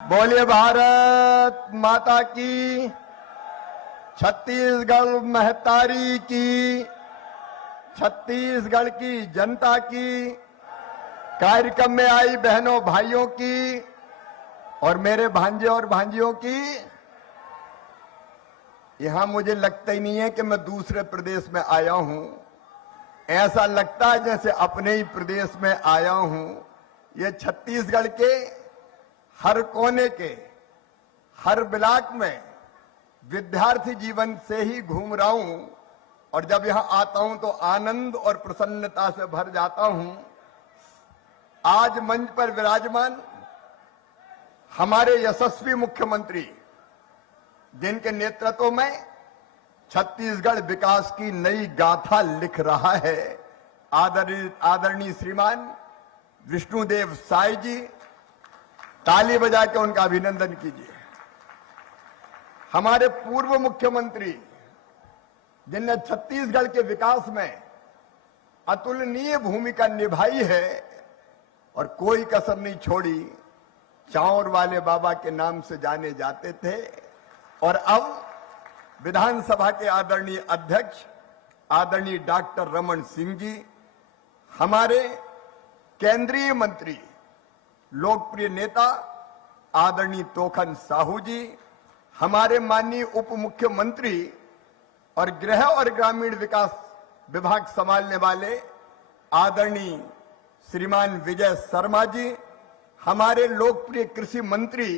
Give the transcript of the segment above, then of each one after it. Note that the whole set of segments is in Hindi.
बोलिए भारत माता की, छत्तीसगढ़ महतारी की, छत्तीसगढ़ की जनता की, कार्यक्रम में आई बहनों भाइयों की और मेरे भांजे और भांजियों की। यहां मुझे लगता ही नहीं है कि मैं दूसरे प्रदेश में आया हूं, ऐसा लगता है जैसे अपने ही प्रदेश में आया हूं। ये छत्तीसगढ़ के हर कोने के हर ब्लॉक में विद्यार्थी जीवन से ही घूम रहा हूं और जब यहां आता हूं तो आनंद और प्रसन्नता से भर जाता हूं। आज मंच पर विराजमान हमारे यशस्वी मुख्यमंत्री, जिनके नेतृत्व में छत्तीसगढ़ विकास की नई गाथा लिख रहा है, आदरणीय श्रीमान विष्णुदेव साय जी, ताली बजा के उनका अभिनंदन कीजिए। हमारे पूर्व मुख्यमंत्री, जिनने छत्तीसगढ़ के विकास में अतुलनीय भूमिका निभाई है और कोई कसर नहीं छोड़ी, चांवर वाले बाबा के नाम से जाने जाते थे और अब विधानसभा के आदरणीय अध्यक्ष आदरणीय डॉक्टर रमन सिंह जी, हमारे केंद्रीय मंत्री लोकप्रिय नेता आदरणीय तोखन साहू जी, हमारे माननीय उप मुख्यमंत्री और गृह और ग्रामीण विकास विभाग संभालने वाले आदरणीय श्रीमान विजय शर्मा जी, हमारे लोकप्रिय कृषि मंत्री,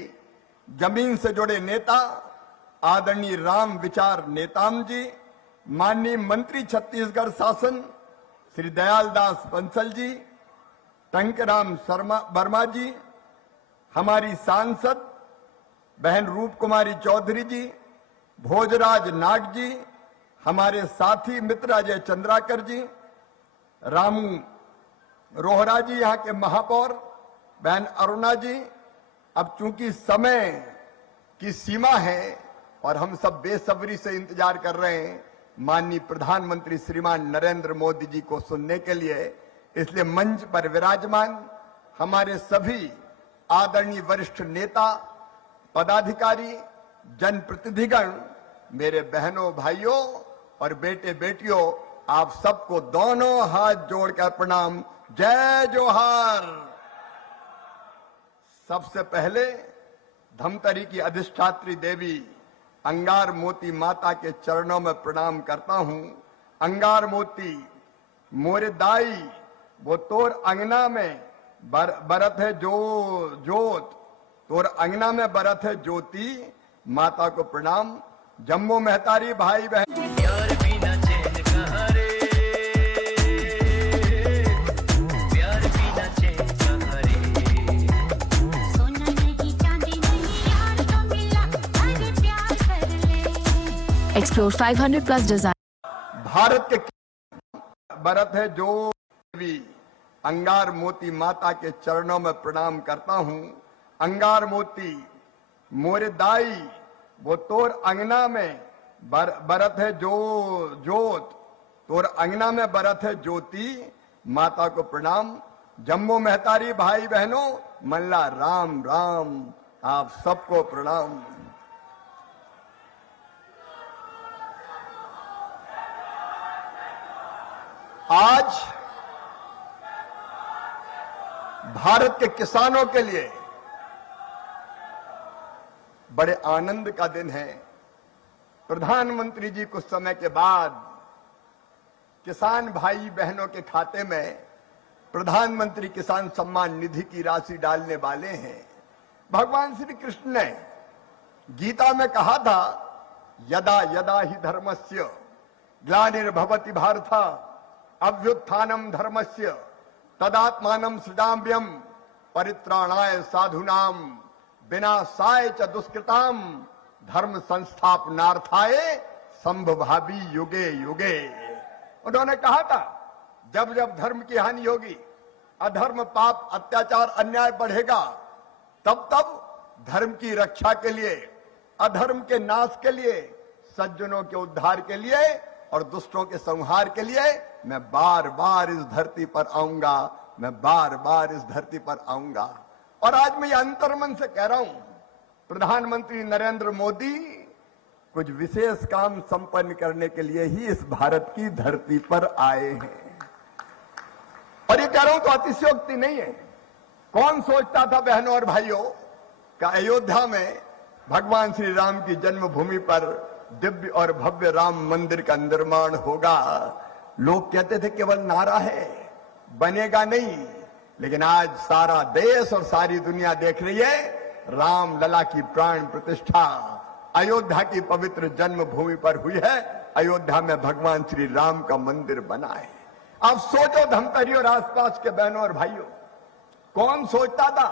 जमीन से जुड़े नेता आदरणीय राम विचार नेताम जी, माननीय मंत्री छत्तीसगढ़ शासन श्री दयालदास बंसल जी, टंकराम वर्मा जी, हमारी सांसद बहन रूप कुमारी चौधरी जी, भोजराज नाग जी, हमारे साथी मित्र अजय चंद्राकर जी, रामू रोहरा जी, यहाँ के महापौर बहन अरुणा जी। अब चूंकि समय की सीमा है और हम सब बेसब्री से इंतजार कर रहे हैं माननीय प्रधानमंत्री श्रीमान नरेंद्र मोदी जी को सुनने के लिए, इसलिए मंच पर विराजमान हमारे सभी आदरणीय वरिष्ठ नेता, पदाधिकारी, जनप्रतिनिधिगण, मेरे बहनों भाइयों और बेटे बेटियों, आप सबको दोनों हाथ जोड़कर प्रणाम, जय जोहार। सबसे पहले धमतरी की अधिष्ठात्री देवी अंगार मोती माता के चरणों में प्रणाम करता हूं। अंगार मोती मोरे दाई, वो तोर अंगना में बरत है जोत, तोर अंगना में बरत है ज्योति, माता को प्रणाम। जम्मू महतारी भाई बहन, प्यार बिना चैन कहाँ रे, प्यार बिना चैन कहाँ रे, सोना नहीं चांदी नहीं यार तो मिला, अरे प्यार कर ले। Explore 500+ design. भारत के बरत है जो देवी अंगार मोती माता के चरणों में प्रणाम करता हूं। अंगार मोती मोरे दाई, वो तोर अंगना में बरत है जोत, तोर अंगना में बरत है ज्योति, माता को प्रणाम। जम्मू महतारी भाई बहनों, मल्ला राम राम, आप सबको प्रणाम। आज भारत के किसानों के लिए बड़े आनंद का दिन है। प्रधानमंत्री जी कुछ समय के बाद किसान भाई बहनों के खाते में प्रधानमंत्री किसान सम्मान निधि की राशि डालने वाले हैं। भगवान श्री कृष्ण ने गीता में कहा था, यदा यदा ही धर्मस्य ग्लानिर्भवति भारत अभ्युत्थानम धर्मस्य तदात्मानं सृजाम्यहम् परित्राणाय साधूनां विनाशाय च दुष्कृताम धर्म संस्थापनार्थाय संभवामि युगे युगे। उन्होंने कहा था, जब जब धर्म की हानि होगी, अधर्म पाप अत्याचार अन्याय बढ़ेगा, तब तब धर्म की रक्षा के लिए, अधर्म के नाश के लिए, सज्जनों के उद्धार के लिए और दुष्टों के संहार के लिए मैं बार बार इस धरती पर आऊंगा, मैं बार बार इस धरती पर आऊंगा। और आज मैं ये अंतर्मन से कह रहा हूं प्रधानमंत्री नरेंद्र मोदी कुछ विशेष काम संपन्न करने के लिए ही इस भारत की धरती पर आए हैं। और ये कह रहा हूं तो अतिशयोक्ति नहीं है। कौन सोचता था बहनों और भाइयों कि अयोध्या में भगवान श्री राम की जन्मभूमि पर दिव्य और भव्य राम मंदिर का निर्माण होगा। लोग कहते थे केवल नारा है, बनेगा नहीं। लेकिन आज सारा देश और सारी दुनिया देख रही है राम लला की प्राण प्रतिष्ठा अयोध्या की पवित्र जन्मभूमि पर हुई है। अयोध्या में भगवान श्री राम का मंदिर बना है। अब सोचो धमतरी और आसपास के बहनों और भाइयों, कौन सोचता था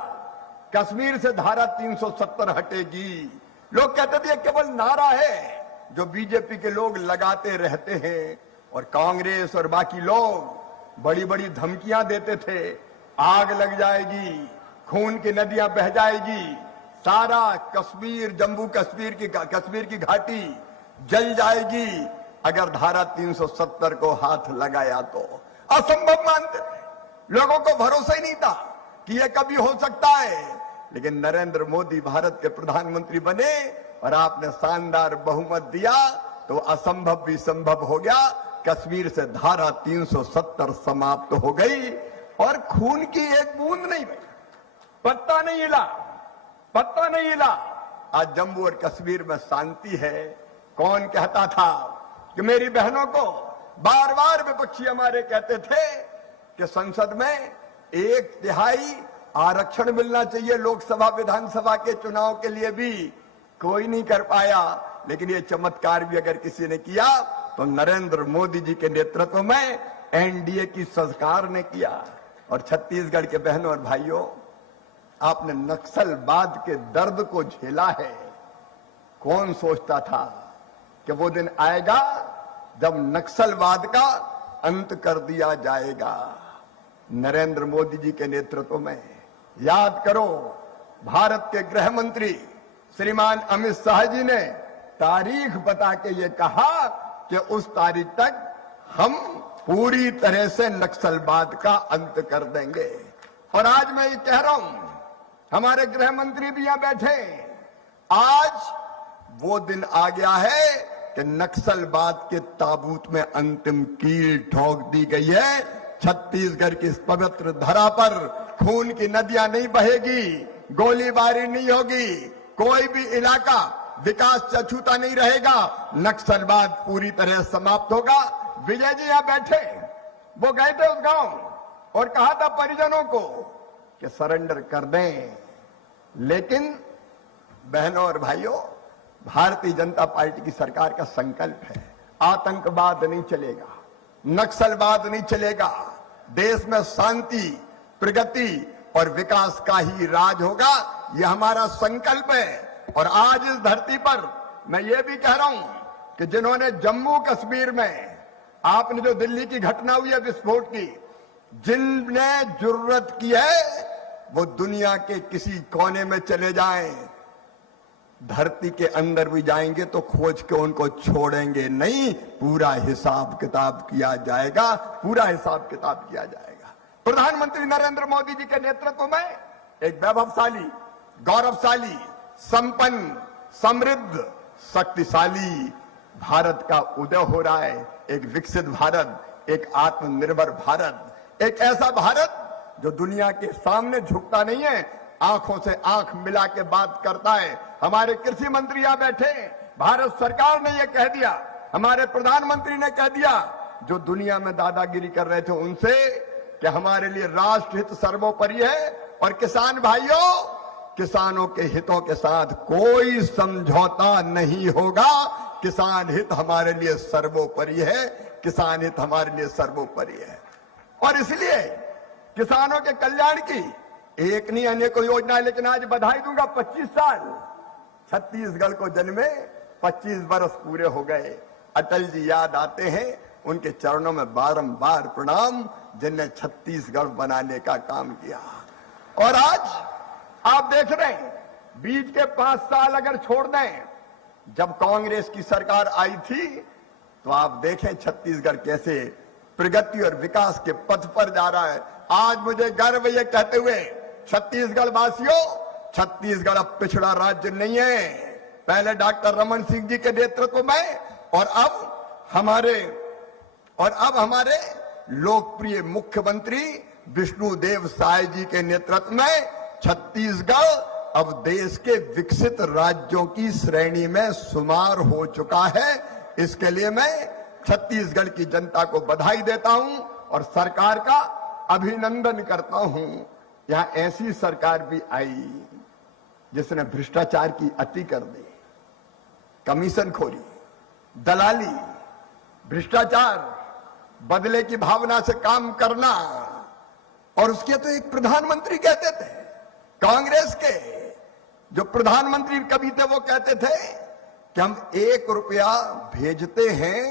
कश्मीर से धारा 370 हटेगी? लोग कहते थे केवल नारा है जो बीजेपी के लोग लगाते रहते हैं। और कांग्रेस और बाकी लोग बड़ी बड़ी धमकियां देते थे, आग लग जाएगी, खून की नदियां बह जाएगी, सारा कश्मीर, जम्मू कश्मीर की घाटी जल जाएगी अगर धारा 370 को हाथ लगाया तो। असंभव मानते थे, लोगों को भरोसा ही नहीं था कि यह कभी हो सकता है। लेकिन नरेंद्र मोदी भारत के प्रधानमंत्री बने और आपने शानदार बहुमत दिया तो असंभव भी संभव हो गया। कश्मीर से धारा 370 समाप्त हो गई और खून की एक बूंद नहीं बची, पत्ता नहीं हिला, पत्ता नहीं हिला। आज जम्मू और कश्मीर में शांति है। कौन कहता था कि मेरी बहनों को बार बार विपक्षी हमारे कहते थे कि संसद में 1/3 आरक्षण मिलना चाहिए लोकसभा विधानसभा के चुनाव के लिए भी, कोई नहीं कर पाया। लेकिन ये चमत्कार भी अगर किसी ने किया तो नरेंद्र मोदी जी के नेतृत्व में एनडीए की सरकार ने किया। और छत्तीसगढ़ के बहनों और भाइयों, आपने नक्सलवाद के दर्द को झेला है। कौन सोचता था कि वो दिन आएगा जब नक्सलवाद का अंत कर दिया जाएगा? नरेंद्र मोदी जी के नेतृत्व में, याद करो भारत के गृह मंत्री श्रीमान अमित शाह जी ने तारीख बता के ये कहा कि उस तारीख तक हम पूरी तरह से नक्सलवाद का अंत कर देंगे। और आज मैं ये कह रहा हूं, हमारे गृह मंत्री भी यहां बैठे, आज वो दिन आ गया है कि नक्सलवाद के ताबूत में अंतिम कील ठोक दी गई है। छत्तीसगढ़ की इस पवित्र धरा पर खून की नदियां नहीं बहेगी, गोलीबारी नहीं होगी, कोई भी इलाका विकास से अछूता नहीं रहेगा, नक्सलवाद पूरी तरह समाप्त होगा। विजय जी यहां बैठे, वो गए थे उस गांव और कहा था परिजनों को कि सरेंडर कर दें। लेकिन बहनों और भाइयों, भारतीय जनता पार्टी की सरकार का संकल्प है आतंकवाद नहीं चलेगा, नक्सलवाद नहीं चलेगा, देश में शांति, प्रगति और विकास का ही राज होगा। यह हमारा संकल्प है। और आज इस धरती पर मैं ये भी कह रहा हूं कि जिन्होंने जम्मू कश्मीर में, आपने जो दिल्ली की घटना हुई है विस्फोट की, जिनने जुर्रत की है वो दुनिया के किसी कोने में चले जाएं, धरती के अंदर भी जाएंगे तो खोज के उनको छोड़ेंगे नहीं, पूरा हिसाब किताब किया जाएगा, पूरा हिसाब किताब किया जाएगा। प्रधानमंत्री नरेंद्र मोदी जी के नेतृत्व में एक वैभवशाली, गौरवशाली, संपन्न, समृद्ध, शक्तिशाली भारत का उदय हो रहा है। एक विकसित भारत, एक आत्मनिर्भर भारत, एक ऐसा भारत जो दुनिया के सामने झुकता नहीं है, आंखों से आंख मिला के बात करता है। हमारे कृषि मंत्री यहां बैठे, भारत सरकार ने यह कह दिया, हमारे प्रधानमंत्री ने कह दिया, जो दुनिया में दादागिरी कर रहे थे उनसे, कि हमारे लिए राष्ट्रहित सर्वोपरि है। और किसान भाइयों, किसानों के हितों के साथ कोई समझौता नहीं होगा। किसान हित हमारे लिए सर्वोपरि है, किसान हित हमारे लिए सर्वोपरि है। और इसलिए किसानों के कल्याण की एक नहीं अनेकों योजना है। लेकिन आज बधाई दूंगा, 25 साल छत्तीसगढ़ को जन्मे, 25 वर्ष पूरे हो गए। अटल जी याद आते हैं, उनके चरणों में बारंबार प्रणाम, जिनने छत्तीसगढ़ बनाने का काम किया। और आज आप देख रहे हैं, बीच के 5 साल अगर छोड़ दें, जब कांग्रेस की सरकार आई थी, तो आप देखें छत्तीसगढ़ कैसे प्रगति और विकास के पथ पर जा रहा है। आज मुझे गर्व ये कहते हुए छत्तीसगढ़ वासियों, छत्तीसगढ़ अब पिछड़ा राज्य नहीं है। पहले डॉक्टर रमन सिंह जी के नेतृत्व में और अब हमारे लोकप्रिय मुख्यमंत्री विष्णुदेव साय जी के नेतृत्व में छत्तीसगढ़ अब देश के विकसित राज्यों की श्रेणी में शुमार हो चुका है। इसके लिए मैं छत्तीसगढ़ की जनता को बधाई देता हूं और सरकार का अभिनंदन करता हूं। यहां ऐसी सरकार भी आई जिसने भ्रष्टाचार की अति कर दी, कमीशनखोरी, दलाली, भ्रष्टाचार, बदले की भावना से काम करना। और उसके तो एक प्रधानमंत्री कहते थे, कांग्रेस के जो प्रधानमंत्री कभी थे वो कहते थे कि हम 1 रुपया भेजते हैं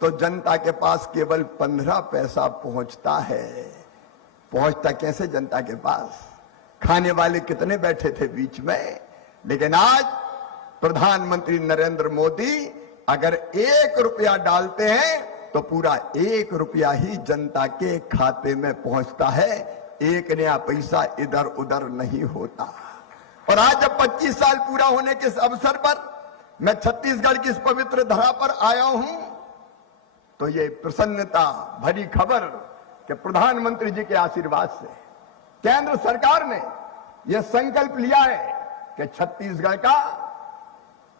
तो जनता के पास केवल 15 पैसा पहुंचता है। पहुंचता कैसे जनता के पास? खाने वाले कितने बैठे थे बीच में। लेकिन आज प्रधानमंत्री नरेंद्र मोदी अगर 1 रुपया डालते हैं तो पूरा 1 रुपया ही जनता के खाते में पहुंचता है। 1 नया पैसा इधर उधर नहीं होता। और आज जब 25 साल पूरा होने के इस अवसर पर मैं छत्तीसगढ़ की इस पवित्र धरा पर आया हूं तो ये प्रसन्नता भरी खबर कि प्रधानमंत्री जी के आशीर्वाद से केंद्र सरकार ने यह संकल्प लिया है कि छत्तीसगढ़ का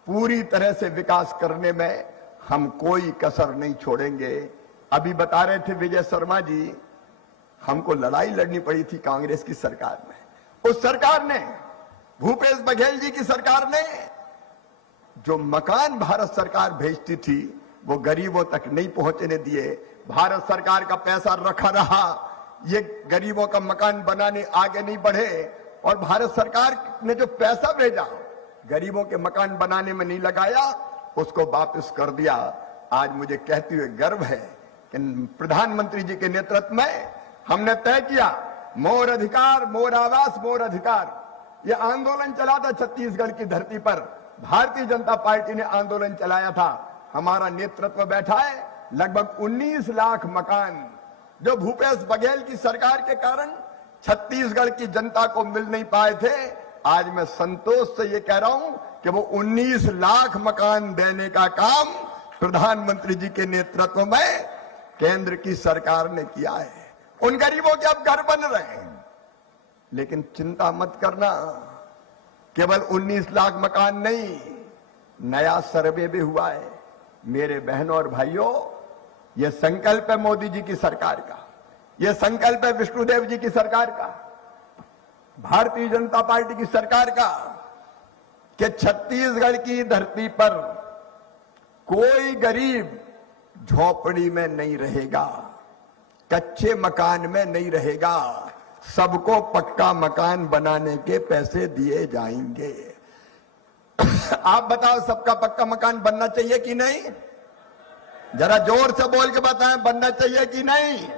पूरी तरह से विकास करने में हम कोई कसर नहीं छोड़ेंगे। अभी बता रहे थे विजय शर्मा जी, हमको लड़ाई लड़नी पड़ी थी कांग्रेस की सरकार में। उस सरकार ने, भूपेश बघेल जी की सरकार ने जो मकान भारत सरकार भेजती थी वो गरीबों तक नहीं पहुंचने दिए। भारत सरकार का पैसा रखा रहा, ये गरीबों का मकान बनाने आगे नहीं बढ़े। और भारत सरकार ने जो पैसा भेजा गरीबों के मकान बनाने में नहीं लगाया, उसको वापस कर दिया। आज मुझे कहते हुए गर्व है कि प्रधानमंत्री जी के नेतृत्व में हमने तय किया, मोर अधिकार, मोर आवास, मोर अधिकार। ये आंदोलन चला था छत्तीसगढ़ की धरती पर, भारतीय जनता पार्टी ने आंदोलन चलाया था। हमारा नेतृत्व बैठा है। लगभग 19 लाख मकान जो भूपेश बघेल की सरकार के कारण छत्तीसगढ़ की जनता को मिल नहीं पाए थे, आज मैं संतोष से ये कह रहा हूं कि वो 19 लाख मकान देने का काम प्रधानमंत्री जी के नेतृत्व में केंद्र की सरकार ने किया है। उन गरीबों के अब घर बन रहे हैं। लेकिन चिंता मत करना, केवल 19 लाख मकान नहीं, नया सर्वे भी हुआ है। मेरे बहनों और भाइयों, यह संकल्प है मोदी जी की सरकार का, यह संकल्प है विष्णुदेव जी की सरकार का, भारतीय जनता पार्टी की सरकार का, कि छत्तीसगढ़ की धरती पर कोई गरीब झोपड़ी में नहीं रहेगा, कच्चे मकान में नहीं रहेगा। सबको पक्का मकान बनाने के पैसे दिए जाएंगे। आप बताओ, सबका पक्का मकान बनना चाहिए कि नहीं? जरा जोर से बोल के बताएं, बनना चाहिए कि नहीं?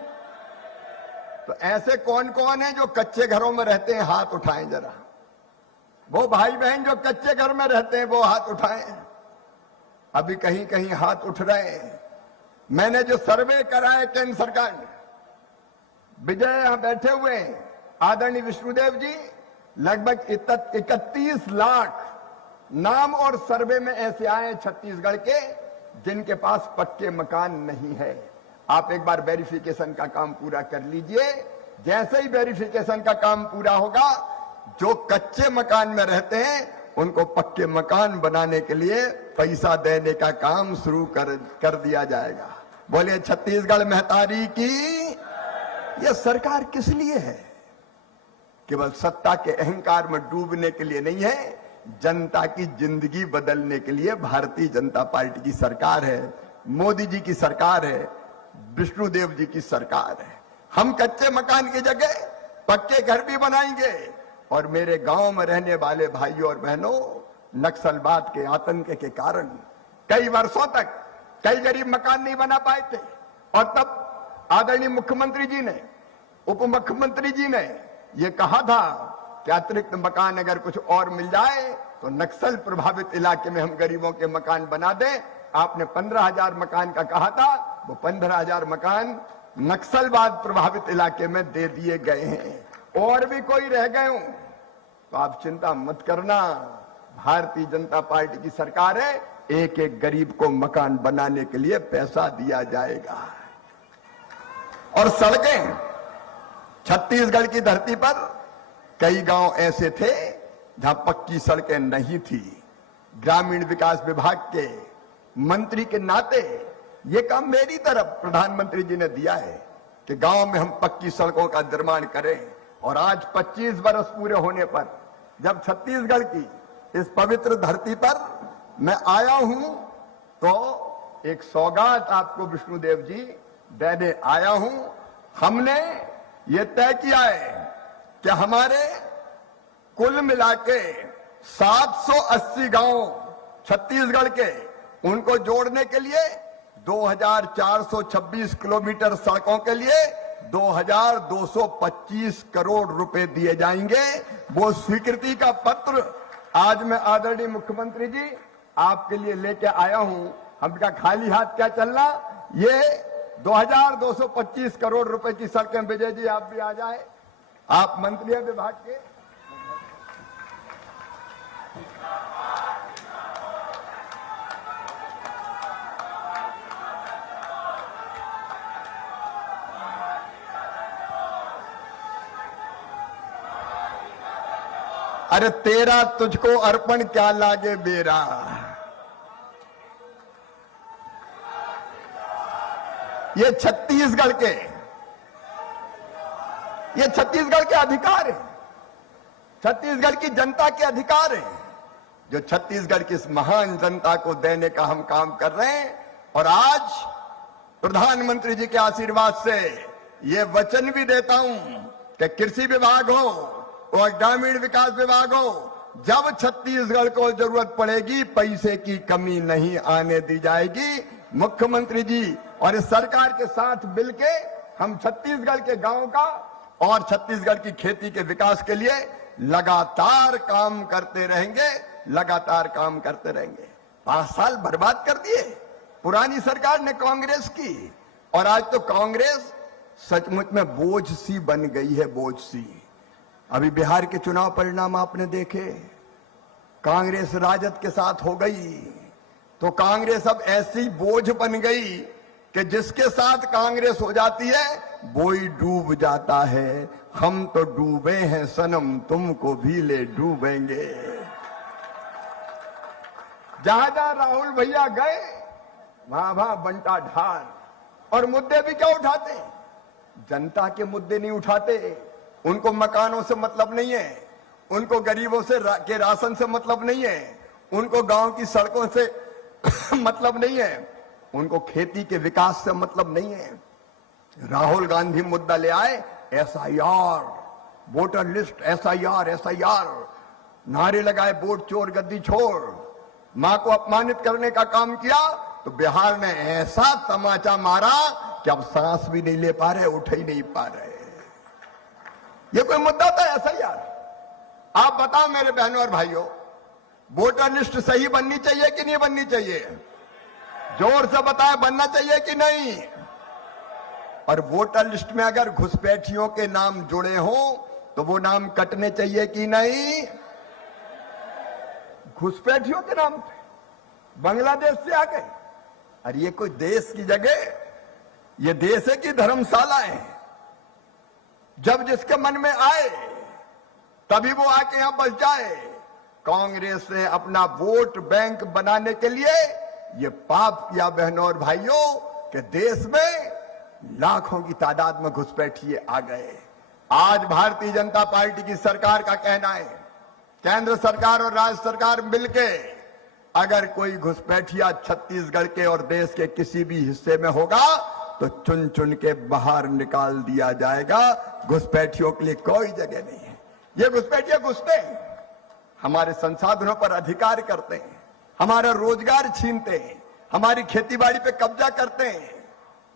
तो ऐसे कौन कौन है जो कच्चे घरों में रहते हैं? हाथ उठाएं जरा। वो भाई बहन जो कच्चे घर में रहते हैं वो हाथ उठाएं। अभी कहीं कहीं हाथ उठ रहे हैं। मैंने जो सर्वे करा है केंद्र सरकार ने, विजय यहां बैठे हुए हैं, आदरणीय विष्णुदेव जी, लगभग 31 लाख नाम और सर्वे में ऐसे आए छत्तीसगढ़ के जिनके पास पक्के मकान नहीं है। आप एक बार वेरिफिकेशन का काम पूरा कर लीजिए। जैसे ही वेरिफिकेशन का काम पूरा होगा, जो कच्चे मकान में रहते हैं उनको पक्के मकान बनाने के लिए पैसा देने का काम शुरू कर दिया जाएगा। बोलिए छत्तीसगढ़ महतारी की। यह सरकार किस लिए है? केवल सत्ता के अहंकार में डूबने के लिए नहीं है, जनता की जिंदगी बदलने के लिए भारतीय जनता पार्टी की सरकार है, मोदी जी की सरकार है, विष्णुदेव जी की सरकार है। हम कच्चे मकान की जगह पक्के घर भी बनाएंगे। और मेरे गांव में रहने वाले भाइयों और बहनों, नक्सलवाद के आतंक के कारण कई वर्षों तक कई गरीब मकान नहीं बना पाए थे। और तब आदरणीय मुख्यमंत्री जी ने, उप मुख्यमंत्री जी ने यह कहा था कि अतिरिक्त मकान अगर कुछ और मिल जाए तो नक्सल प्रभावित इलाके में हम गरीबों के मकान बना दें। आपने 15,000 मकान का कहा था, वो 15,000 मकान नक्सलवाद प्रभावित इलाके में दे दिए गए हैं। और भी कोई रह गए हों तो आप चिंता मत करना, भारतीय जनता पार्टी की सरकार है, एक एक गरीब को मकान बनाने के लिए पैसा दिया जाएगा। और सड़कें, छत्तीसगढ़ की धरती पर कई गांव ऐसे थे जहां पक्की सड़कें नहीं थी। ग्रामीण विकास विभाग के मंत्री के नाते ये काम मेरी तरफ प्रधानमंत्री जी ने दिया है कि गांव में हम पक्की सड़कों का निर्माण करें। और आज 25 वर्ष पूरे होने पर जब छत्तीसगढ़ की इस पवित्र धरती पर मैं आया हूं तो एक सौगात आपको विष्णुदेव जी देने आया हूं। हमने ये तय किया है कि हमारे कुल मिलाके 780 गांव छत्तीसगढ़ के, उनको जोड़ने के लिए 2426 किलोमीटर सड़कों के लिए 2225 करोड़ रुपए दिए जाएंगे। वो स्वीकृति का पत्र आज मैं आदरणीय मुख्यमंत्री जी आपके लिए लेके आया हूं। हमका खाली हाथ क्या चलना, ये 2225 करोड़ रुपए की सड़कें, विजय जी आप भी आ जाए, आप मंत्री हैं विभाग के। अरे तेरा तुझको अर्पण क्या लागे बेरा, ये छत्तीसगढ़ के अधिकार है, छत्तीसगढ़ की जनता के अधिकार है, जो छत्तीसगढ़ की इस महान जनता को देने का हम काम कर रहे हैं। और आज प्रधानमंत्री जी के आशीर्वाद से ये वचन भी देता हूं कि कृषि विभाग हो और ग्रामीण विकास विभाग हो, जब छत्तीसगढ़ को जरूरत पड़ेगी पैसे की कमी नहीं आने दी जाएगी। मुख्यमंत्री जी और इस सरकार के साथ मिलके हम छत्तीसगढ़ के गांव का और छत्तीसगढ़ की खेती के विकास के लिए लगातार काम करते रहेंगे, लगातार काम करते रहेंगे। 5 साल बर्बाद कर दिए पुरानी सरकार ने, कांग्रेस की, और आज तो कांग्रेस सचमुच में बोझ सी बन गई है, बोझ सी। अभी बिहार के चुनाव परिणाम आपने देखे, कांग्रेस राजद के साथ हो गई तो कांग्रेस अब ऐसी बोझ बन गई कि जिसके साथ कांग्रेस हो जाती है वो ही डूब जाता है। हम तो डूबे हैं सनम, तुमको भी ले डूबेंगे। जहां जहां राहुल भैया गए वहां वहां बंटा ढाल, और मुद्दे भी क्या उठाते, जनता के मुद्दे नहीं उठाते। उनको मकानों से मतलब नहीं है, उनको गरीबों से के राशन से मतलब नहीं है, उनको गांव की सड़कों से मतलब नहीं है, उनको खेती के विकास से मतलब नहीं है। राहुल गांधी मुद्दा ले आए, SIR, voter list, SIR SIR, नारे लगाए, वोट चोर गद्दी छोड़, मां को अपमानित करने का काम किया। तो बिहार ने ऐसा तमाचा मारा कि अब सांस भी नहीं ले पा रहे, उठ ही नहीं पा रहे। ये कोई मुद्दा था एसआईआर? आप बताओ मेरे बहनों और भाइयों, वोटर लिस्ट सही बननी चाहिए कि नहीं बननी चाहिए? जोर से बताएं, बनना चाहिए कि नहीं? और वोटर लिस्ट में अगर घुसपैठियों के नाम जुड़े हों तो वो नाम कटने चाहिए कि नहीं? घुसपैठियों के नाम बांग्लादेश से आ गए। अरे ये कोई देश की जगह, ये देश है कि धर्मशाला है? जब जिसके मन में आए तभी वो आके यहां बस जाए। कांग्रेस ने अपना वोट बैंक बनाने के लिए ये पाप किया बहनों और भाइयों कि देश में लाखों की तादाद में घुसपैठिए आ गए। आज भारतीय जनता पार्टी की सरकार का कहना है, केंद्र सरकार और राज्य सरकार मिलके अगर कोई घुसपैठिया छत्तीसगढ़ के और देश के किसी भी हिस्से में होगा तो चुन चुन के बाहर निकाल दिया जाएगा। घुसपैठियों के लिए कोई जगह नहीं है। ये घुसपैठिया घुसते हैं, हमारे संसाधनों पर अधिकार करते हैं, हमारा रोजगार छीनते हैं, हमारी खेतीबाड़ी पे कब्जा करते हैं,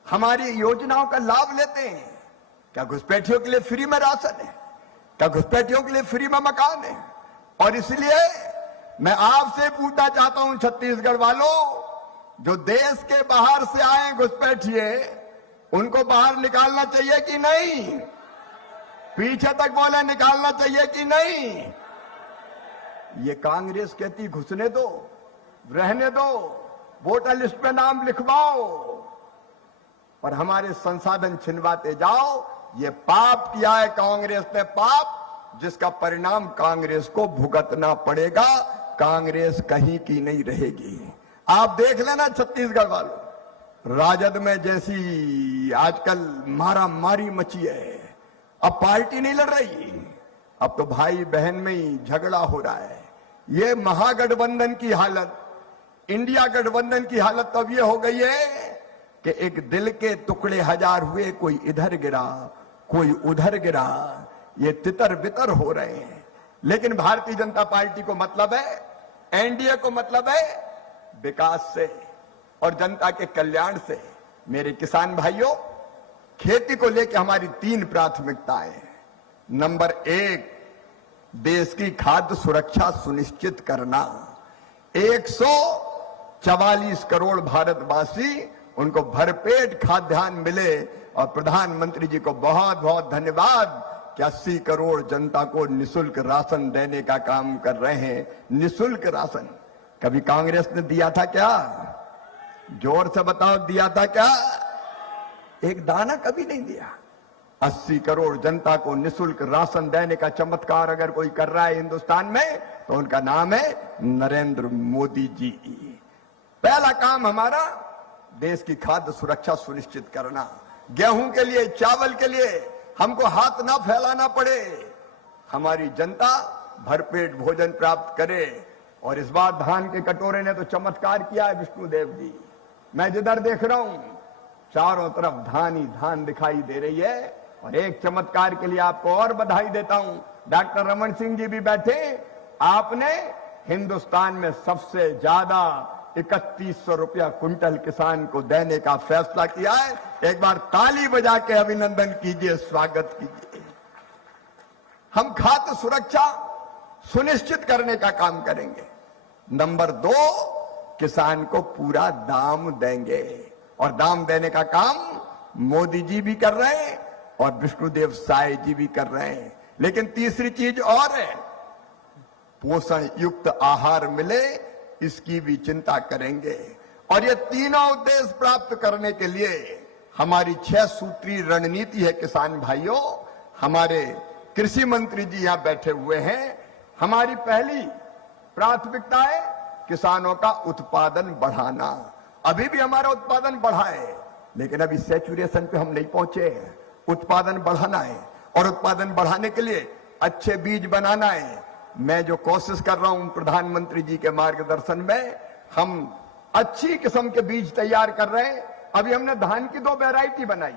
हमारी योजनाओं का लाभ लेते हैं। क्या घुसपैठियों के लिए फ्री में राशन है? क्या घुसपैठियों के लिए फ्री में मकान है? और इसलिए मैं आपसे पूछना चाहता हूं छत्तीसगढ़ वालों, जो देश के बाहर से आए घुसपैठिए, उनको बाहर निकालना चाहिए कि नहीं? पीछे तक बोले निकालना चाहिए कि नहीं? ये कांग्रेस कहती घुसने दो, रहने दो, वोटर लिस्ट पे नाम लिखवाओ, पर हमारे संसाधन छिनवाते जाओ। ये पाप किया है कांग्रेस ने, पाप जिसका परिणाम कांग्रेस को भुगतना पड़ेगा। कांग्रेस कहीं की नहीं रहेगी। आप देख लेना छत्तीसगढ़ वालों, राजद में जैसी आजकल मारा मारी मची है, अब पार्टी नहीं लड़ रही, अब तो भाई बहन में ही झगड़ा हो रहा है। ये महागठबंधन की हालत, इंडिया गठबंधन की हालत तो अब ये हो गई है कि एक दिल के टुकड़े हजार हुए, कोई इधर गिरा कोई उधर गिरा, ये तितर बितर हो रहे हैं। लेकिन भारतीय जनता पार्टी को मतलब है, एनडीए को मतलब है विकास से और जनता के कल्याण से। मेरे किसान भाइयों, खेती को लेकर हमारी 3 प्राथमिकताएं हैं। नंबर 1, देश की खाद्य सुरक्षा सुनिश्चित करना। 144 करोड़ भारतवासी, उनको भरपेट खाद्यान्न मिले। और प्रधानमंत्री जी को बहुत बहुत धन्यवाद कि 80 करोड़ जनता को निशुल्क राशन देने का काम कर रहे हैं। निशुल्क राशन कभी कांग्रेस ने दिया था क्या? जोर से बताओ, दिया था क्या? एक दाना कभी नहीं दिया। 80 करोड़ जनता को निशुल्क राशन देने का चमत्कार अगर कोई कर रहा है हिंदुस्तान में, तो उनका नाम है नरेंद्र मोदी जी। पहला काम हमारा देश की खाद्य सुरक्षा सुनिश्चित करना। गेहूं के लिए, चावल के लिए हमको हाथ ना फैलाना पड़े, हमारी जनता भरपेट भोजन प्राप्त करे। और इस बार धान के कटोरे ने तो चमत्कार किया है विष्णुदेव जी। मैं जिधर देख रहा हूं चारों तरफ धान ही धान दिखाई दे रही है। और एक चमत्कार के लिए आपको और बधाई देता हूं, डॉक्टर रमन सिंह जी भी बैठे, आपने हिंदुस्तान में सबसे ज्यादा 3100 रुपया क्विंटल किसान को देने का फैसला किया है। एक बार ताली बजा के अभिनंदन कीजिए, स्वागत कीजिए। हम खाद्य सुरक्षा सुनिश्चित करने का काम करेंगे। नंबर 2, किसान को पूरा दाम देंगे। और दाम देने का काम मोदी जी भी कर रहे हैं और विष्णुदेव साय जी भी कर रहे हैं। लेकिन तीसरी चीज और है, पोषण युक्त आहार मिले, इसकी भी चिंता करेंगे। और ये तीनों उद्देश्य प्राप्त करने के लिए हमारी 6 सूत्री रणनीति है। किसान भाइयों, हमारे कृषि मंत्री जी यहां बैठे हुए हैं। हमारी पहली प्राथमिकता है किसानों का उत्पादन बढ़ाना। अभी भी हमारा उत्पादन बढ़ा है, लेकिन अभी सैचुरेशन पे हम नहीं पहुंचे हैं। उत्पादन बढ़ाना है और उत्पादन बढ़ाने के लिए अच्छे बीज बनाना है। मैं जो कोशिश कर रहा हूं प्रधानमंत्री जी के मार्गदर्शन में, हम अच्छी किस्म के बीज तैयार कर रहे हैं। अभी हमने धान की 2 वैरायटी बनाई,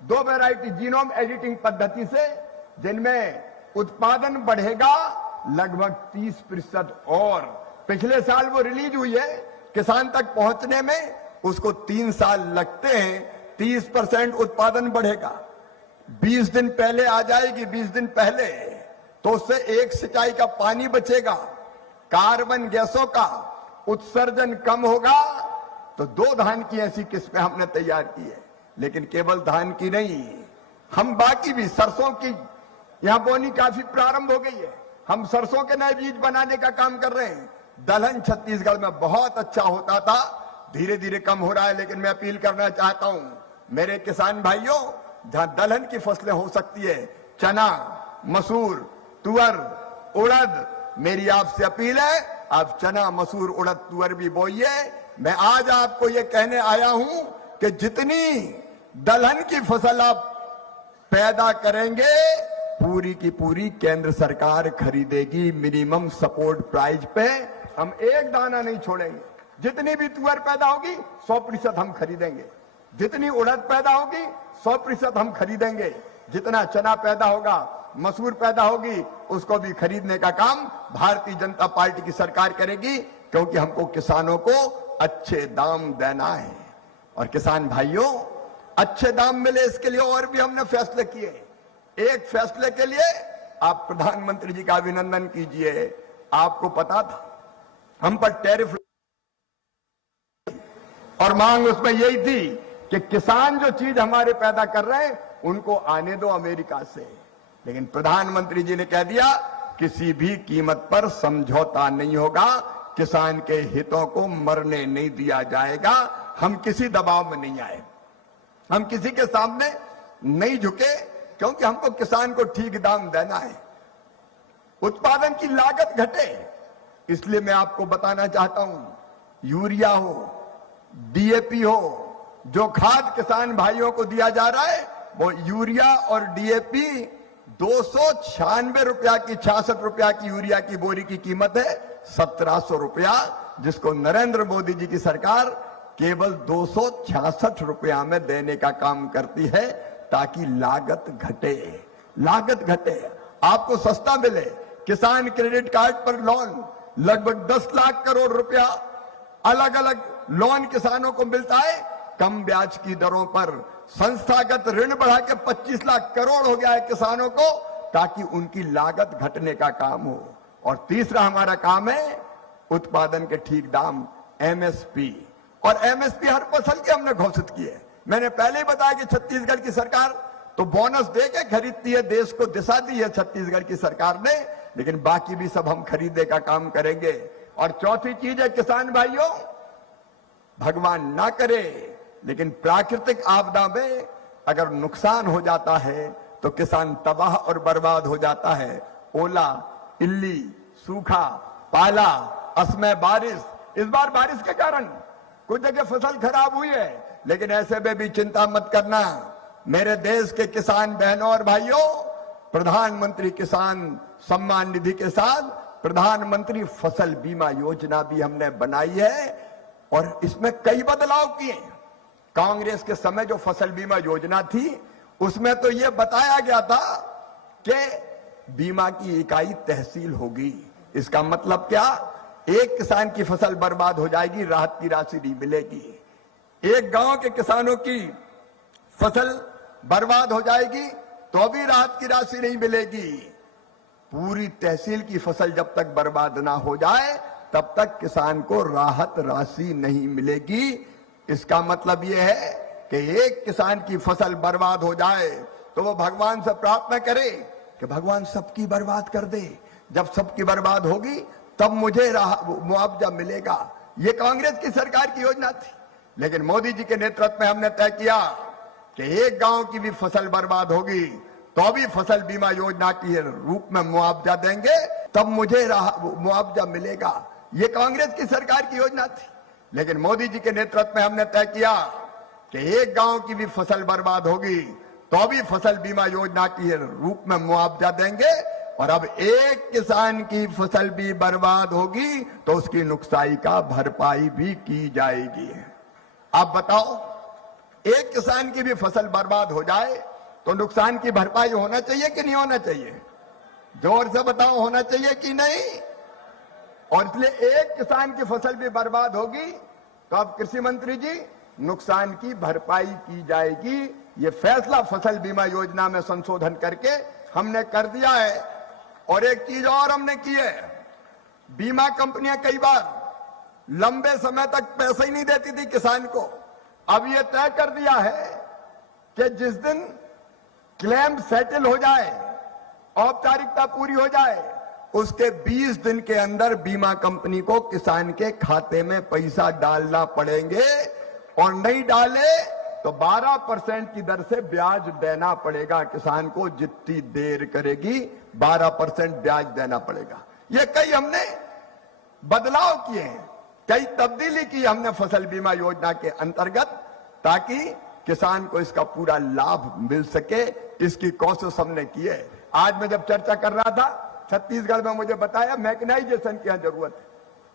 2 वैरायटी जीनोम एडिटिंग पद्धति से, जिनमें उत्पादन बढ़ेगा लगभग 30% और पिछले साल वो रिलीज हुई है। किसान तक पहुंचने में उसको 3 साल लगते हैं। 30% उत्पादन बढ़ेगा। 20 दिन पहले आ जाएगी, 20 दिन पहले, तो उससे एक सिंचाई का पानी बचेगा, कार्बन गैसों का उत्सर्जन कम होगा। तो 2 धान की ऐसी किस्में हमने तैयार की है। लेकिन केवल धान की नहीं, हम बाकी भी, सरसों की यहां बोनी काफी प्रारंभ हो गई है। हम सरसों के नए बीज बनाने का काम कर रहे हैं। दलहन छत्तीसगढ़ में बहुत अच्छा होता था, धीरे धीरे कम हो रहा है। लेकिन मैं अपील करना चाहता हूं मेरे किसान भाइयों, जहां दलहन की फसलें हो सकती है, चना, मसूर, तुअर, उड़द, मेरी आपसे अपील है आप चना, मसूर, उड़द, तुअर भी बोइए। मैं आज आपको ये कहने आया हूं कि जितनी दलहन की फसल आप पैदा करेंगे, पूरी की पूरी केंद्र सरकार खरीदेगी मिनिमम सपोर्ट प्राइस पे। हम एक दाना नहीं छोड़ेंगे। जितनी भी तुअर पैदा होगी 100% हम खरीदेंगे। जितनी उड़द पैदा होगी 100% हम खरीदेंगे। जितना चना पैदा होगा, मसूर पैदा होगी, उसको भी खरीदने का काम भारतीय जनता पार्टी की सरकार करेगी, क्योंकि हमको किसानों को अच्छे दाम देना है। और किसान भाइयों, अच्छे दाम मिले इसके लिए और भी हमने फैसले किए। एक फैसले के लिए आप प्रधानमंत्री जी का अभिनंदन कीजिए। आपको पता था हम पर टैरिफ और मांग उसमें यही थी कि किसान जो चीज हमारे पैदा कर रहे हैं उनको आने दो अमेरिका से। लेकिन प्रधानमंत्री जी ने कह दिया किसी भी कीमत पर समझौता नहीं होगा। किसान के हितों को मरने नहीं दिया जाएगा। हम किसी दबाव में नहीं आए, हम किसी के सामने नहीं झुके, क्योंकि हमको किसान को ठीक दाम देना है, उत्पादन की लागत घटे। इसलिए मैं आपको बताना चाहता हूं, यूरिया हो, डीएपी हो, जो खाद किसान भाइयों को दिया जा रहा है, वो यूरिया और डीएपी 296 रुपया की, 66 रुपया की यूरिया की बोरी की कीमत है 1700 रुपया, जिसको नरेंद्र मोदी जी की सरकार केवल 266 रुपया में देने का काम करती है, ताकि लागत घटे, लागत घटे, आपको सस्ता मिले। किसान क्रेडिट कार्ड पर लोन लगभग 10 लाख करोड़ रुपया अलग अलग लोन किसानों को मिलता है, कम ब्याज की दरों पर। संस्थागत ऋण बढ़ा के 25 लाख करोड़ हो गया है किसानों को, ताकि उनकी लागत घटने का काम हो। और तीसरा हमारा काम है उत्पादन के ठीक दाम, एमएसपी। और एमएसपी हर फसल के हमने घोषित किए। मैंने पहले ही बताया कि छत्तीसगढ़ की सरकार तो बोनस दे के खरीदती है, देश को दिशा दी है छत्तीसगढ़ की सरकार ने, लेकिन बाकी भी सब हम खरीदने का काम करेंगे। और चौथी चीज है किसान भाइयों, भगवान ना करे, लेकिन प्राकृतिक आपदा में अगर नुकसान हो जाता है तो किसान तबाह और बर्बाद हो जाता है। ओला, इल्ली, सूखा, पाला, असमय बारिश। इस बार बारिश के कारण कुछ जगह फसल खराब हुई है, लेकिन ऐसे में भी चिंता मत करना मेरे देश के किसान बहनों और भाइयों। प्रधानमंत्री किसान सम्मान निधि के साथ प्रधानमंत्री फसल बीमा योजना भी हमने बनाई है, और इसमें कई बदलाव किए। कांग्रेस के समय जो फसल बीमा योजना थी, उसमें तो यह बताया गया था कि बीमा की इकाई तहसील होगी। इसका मतलब क्या? एक किसान की फसल बर्बाद हो जाएगी, राहत की राशि नहीं मिलेगी। एक गांव के किसानों की फसल बर्बाद हो जाएगी तो भी राहत की राशि नहीं मिलेगी। पूरी तहसील की फसल जब तक बर्बाद ना हो जाए तब तक किसान को राहत राशि नहीं मिलेगी। इसका मतलब यह है कि एक किसान की फसल बर्बाद हो जाए तो वो भगवान से प्रार्थना करे कि भगवान सबकी बर्बाद कर दे। जब सबकी बर्बाद होगी तब मुझे मुआवजा मिलेगा। ये कांग्रेस की सरकार की योजना थी, लेकिन मोदी जी के नेतृत्व में हमने तय किया कि एक गांव की भी फसल बर्बाद होगी तो भी फसल बीमा योजना के रूप में मुआवजा देंगे, तब मुझे मुआवजा मिलेगा। ये कांग्रेस की सरकार की योजना थी, लेकिन मोदी जी के नेतृत्व में हमने तय किया कि एक गांव की भी फसल बर्बाद होगी तो भी फसल बीमा योजना के रूप में मुआवजा देंगे। और अब एक किसान की फसल भी बर्बाद होगी तो उसकी नुकसानी का भरपाई भी की जाएगी। आप बताओ, एक किसान की भी फसल बर्बाद हो जाए तो नुकसान की भरपाई होना चाहिए कि नहीं होना चाहिए? जोर से बताओ, होना चाहिए कि नहीं? और इसलिए एक किसान की फसल भी बर्बाद होगी तो अब कृषि मंत्री जी, नुकसान की भरपाई की जाएगी। ये फैसला फसल बीमा योजना में संशोधन करके हमने कर दिया है। और एक चीज और हमने की है, बीमा कंपनियां कई बार लंबे समय तक पैसे ही नहीं देती थी किसान को। अब ये तय कर दिया है कि जिस दिन क्लेम सेटल हो जाए, औपचारिकता पूरी हो जाए, उसके 20 दिन के अंदर बीमा कंपनी को किसान के खाते में पैसा डालना पड़ेंगे, और नहीं डाले तो 12% की दर से ब्याज देना पड़ेगा किसान को। जितनी देर करेगी 12% ब्याज देना पड़ेगा। ये कई हमने बदलाव किए हैं, कई तब्दीली की हमने फसल बीमा योजना के अंतर्गत, ताकि किसान को इसका पूरा लाभ मिल सके। इसकी कोशिश हमने की है। आज मैं जब चर्चा कर रहा था, छत्तीसगढ़ में मुझे बताया मैकेनाइजेशन की जरूरत है,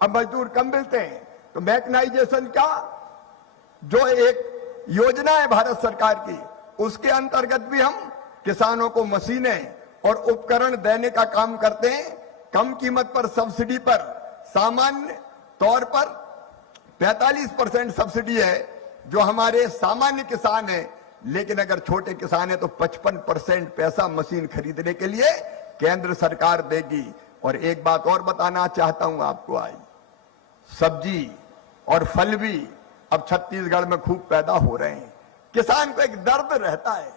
अब मजदूर कम मिलते हैं, तो मैकेनाइजेशन का जो एक योजना है भारत सरकार की, उसके अंतर्गत भी हम किसानों को मशीनें और उपकरण देने का काम करते हैं। कम कीमत पर सब्सिडी पर, सामान्य तौर पर 45% सब्सिडी है जो हमारे सामान्य किसान हैं, लेकिन अगर छोटे किसान है तो 55% पैसा मशीन खरीदने के लिए केंद्र सरकार देगी। और एक बात और बताना चाहता हूं आपको, आज सब्जी और फल भी अब छत्तीसगढ़ में खूब पैदा हो रहे हैं। किसान को एक दर्द रहता है,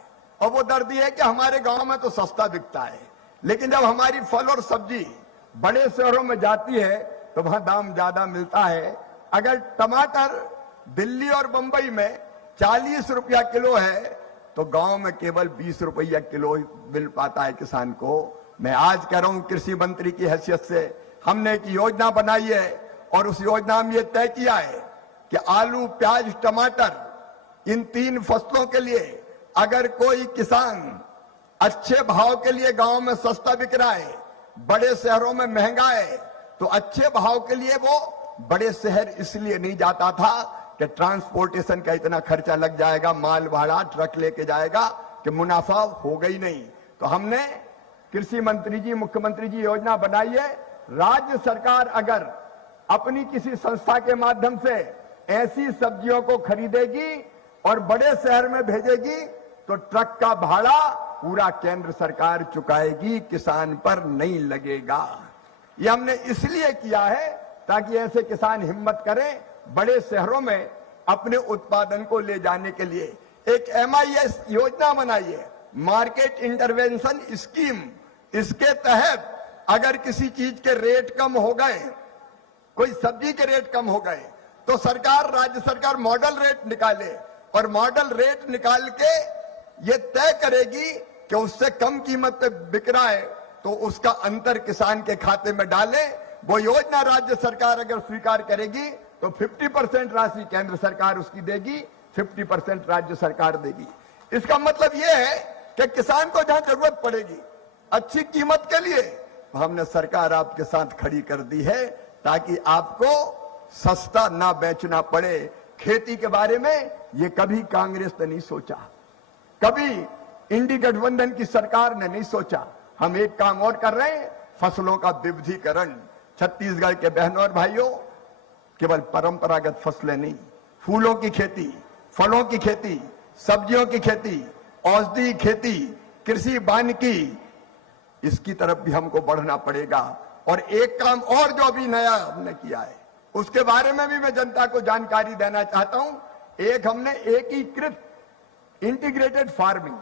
और वो दर्द ये है कि हमारे गांव में तो सस्ता बिकता है, लेकिन जब हमारी फल और सब्जी बड़े शहरों में जाती है तो वहां दाम ज्यादा मिलता है। अगर टमाटर दिल्ली और बंबई में 40 रुपया किलो है तो गांव में केवल 20 रुपया किलो मिल पाता है किसान को। मैं आज कह रहा हूं कृषि मंत्री की हैसियत से, हमने एक योजना बनाई है और उस योजना में यह तय किया है कि आलू, प्याज, टमाटर इन 3 फसलों के लिए अगर कोई किसान अच्छे भाव के लिए गांव में सस्ता बिक रहा है, बड़े शहरों में महंगा है, तो अच्छे भाव के लिए वो बड़े शहर इसलिए नहीं जाता था कि ट्रांसपोर्टेशन का इतना खर्चा लग जाएगा, माल भाड़ा ट्रक लेके जाएगा कि मुनाफा होगा ही नहीं। तो हमने कृषि मंत्री जी, मुख्यमंत्री जी योजना बनाई है। राज्य सरकार अगर अपनी किसी संस्था के माध्यम से ऐसी सब्जियों को खरीदेगी और बड़े शहर में भेजेगी तो ट्रक का भाड़ा पूरा केंद्र सरकार चुकाएगी, किसान पर नहीं लगेगा। ये हमने इसलिए किया है ताकि ऐसे किसान हिम्मत करें बड़े शहरों में अपने उत्पादन को ले जाने के लिए। एक MIS योजना बनाई है, मार्केट इंटरवेंशन स्कीम। इसके तहत अगर किसी चीज के रेट कम हो गए, कोई सब्जी के रेट कम हो गए, तो सरकार, राज्य सरकार मॉडल रेट निकाले और मॉडल रेट निकाल के ये तय करेगी कि उससे कम कीमत पे बिक रहा है तो उसका अंतर किसान के खाते में डाले। वो योजना राज्य सरकार अगर स्वीकार करेगी तो 50% राशि केंद्र सरकार उसकी देगी, 50% राज्य सरकार देगी। इसका मतलब यह है कि किसान को जहां जरूरत पड़ेगी अच्छी कीमत के लिए, हमने सरकार आपके साथ खड़ी कर दी है ताकि आपको सस्ता ना बेचना पड़े। खेती के बारे में ये कभी कांग्रेस ने नहीं सोचा, कभी इंडी गठबंधन की सरकार ने नहीं सोचा। हम एक काम और कर रहे हैं, फसलों का विविधीकरण। छत्तीसगढ़ के बहनों और भाइयों, केवल परंपरागत फसलें नहीं, फूलों की खेती, फलों की खेती, सब्जियों की खेती, औषधि खेती, कृषि वानिकी, इसकी तरफ भी हमको बढ़ना पड़ेगा। और एक काम और जो अभी नया हमने किया है उसके बारे में भी मैं जनता को जानकारी देना चाहता हूं। एक हमने एकीकृत इंटीग्रेटेड फार्मिंग,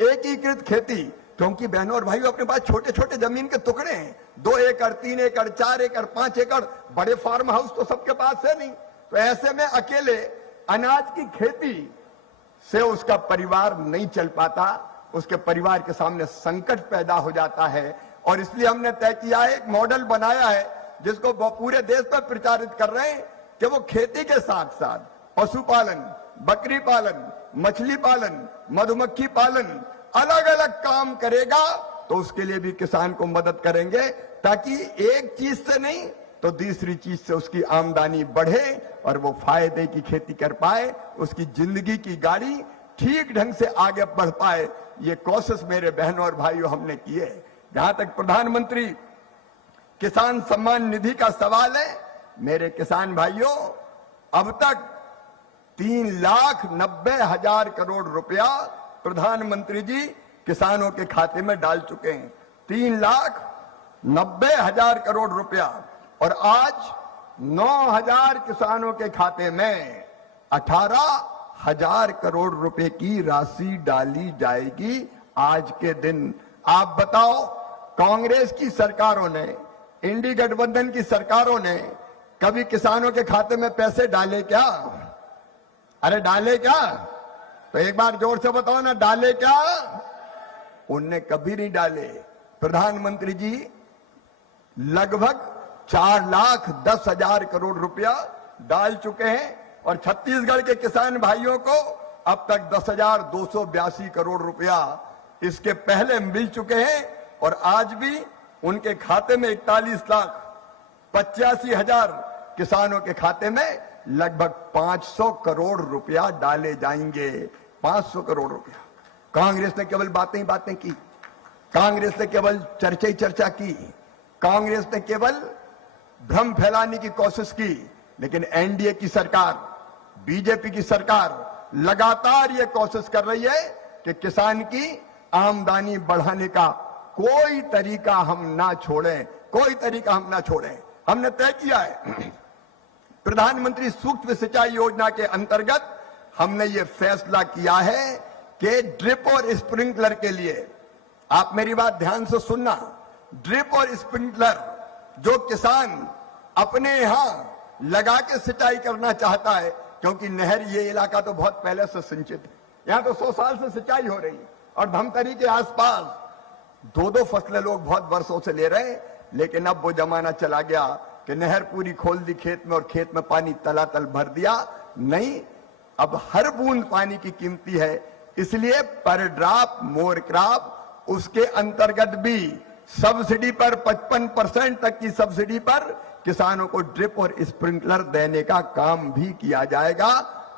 एकीकृत खेती, क्योंकि बहनों और भाइयों अपने पास छोटे छोटे जमीन के टुकड़े हैं, 2 एकड़, 3 एकड़, 4 एकड़, 5 एकड़, बड़े फार्म हाउस तो सबके पास है नहीं। तो ऐसे में अकेले अनाज की खेती से उसका परिवार नहीं चल पाता, उसके परिवार के सामने संकट पैदा हो जाता है। और इसलिए हमने तय किया है, एक मॉडल बनाया है जिसको पूरे देश में प्रचारित कर रहे हैं कि वो खेती के साथ साथ पशुपालन, बकरी पालन, मछली पालन, मधुमक्खी पालन, अलग अलग काम करेगा। तो उसके लिए भी किसान को मदद करेंगे ताकि एक चीज से नहीं तो दूसरी चीज से उसकी आमदनी बढ़े और वो फायदे की खेती कर पाए, उसकी जिंदगी की गाड़ी ठीक ढंग से आगे बढ़ पाए। ये कोशिश मेरे बहनों और भाइयों हमने की है। जहां तक प्रधानमंत्री किसान सम्मान निधि का सवाल है, मेरे किसान भाइयों, अब तक 3,90,000 करोड़ रुपया प्रधानमंत्री जी किसानों के खाते में डाल चुके हैं। 3,90,000 करोड़ रुपया। और आज 9,000 किसानों के खाते में 18,000 करोड़ रुपए की राशि डाली जाएगी आज के दिन। आप बताओ, कांग्रेस की सरकारों ने, इंडी गठबंधन की सरकारों ने कभी किसानों के खाते में पैसे डाले क्या? अरे डाले क्या? तो एक बार जोर से बताओ ना, डाले क्या? उनने कभी नहीं डाले। प्रधानमंत्री जी लगभग 4,10,000 करोड़ रुपया डाल चुके हैं और छत्तीसगढ़ के किसान भाइयों को अब तक 10,282 करोड़ रुपया इसके पहले मिल चुके हैं। और आज भी उनके खाते में 41,85,000 किसानों के खाते में लगभग 500 करोड़ रुपया डाले जाएंगे। 500 करोड़ रुपया। कांग्रेस ने केवल बातें ही बातें की, कांग्रेस ने केवल चर्चा ही चर्चा की, कांग्रेस ने केवल भ्रम फैलाने की कोशिश की। लेकिन एनडीए की सरकार, बीजेपी की सरकार लगातार ये कोशिश कर रही है कि किसान की आमदनी बढ़ाने का कोई तरीका हम ना छोड़ें, कोई तरीका हम ना छोड़ें। हमने तय किया है, प्रधानमंत्री सूक्ष्म सिंचाई योजना के अंतर्गत हमने ये फैसला किया है कि ड्रिप और स्प्रिंकलर के लिए आप मेरी बात ध्यान से सुनना, ड्रिप और स्प्रिंकलर जो किसान अपने यहां लगा के सिंचाई करना चाहता है, क्योंकि नहर ये इलाका तो बहुत पहले से सिंचित है, यहां तो 100 साल से सिंचाई हो रही है और धमतरी के आसपास 2-2 फसलें लोग बहुत वर्षों से ले रहे हैं। लेकिन अब वो जमाना चला गया कि नहर पूरी खोल दी खेत में और खेत में पानी तलातल भर दिया। नहीं, अब हर बूंद पानी की कीमती है, इसलिए पर ड्रॉप मोर क्रॉप, उसके अंतर्गत भी सब्सिडी पर 55% तक की सब्सिडी पर किसानों को ड्रिप और स्प्रिंकलर देने का काम भी किया जाएगा,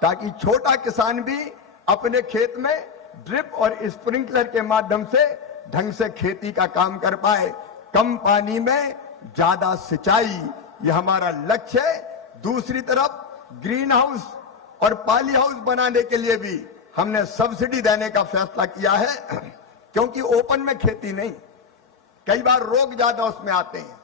ताकि छोटा किसान भी अपने खेत में ड्रिप और स्प्रिंकलर के माध्यम से ढंग से खेती का काम कर पाए। कम पानी में ज्यादा सिंचाई, यह हमारा लक्ष्य है। दूसरी तरफ ग्रीन हाउस और पॉली हाउस बनाने के लिए भी हमने सब्सिडी देने का फैसला किया है, क्योंकि ओपन में खेती नहीं, कई बार रोग ज्यादा उसमें आते हैं,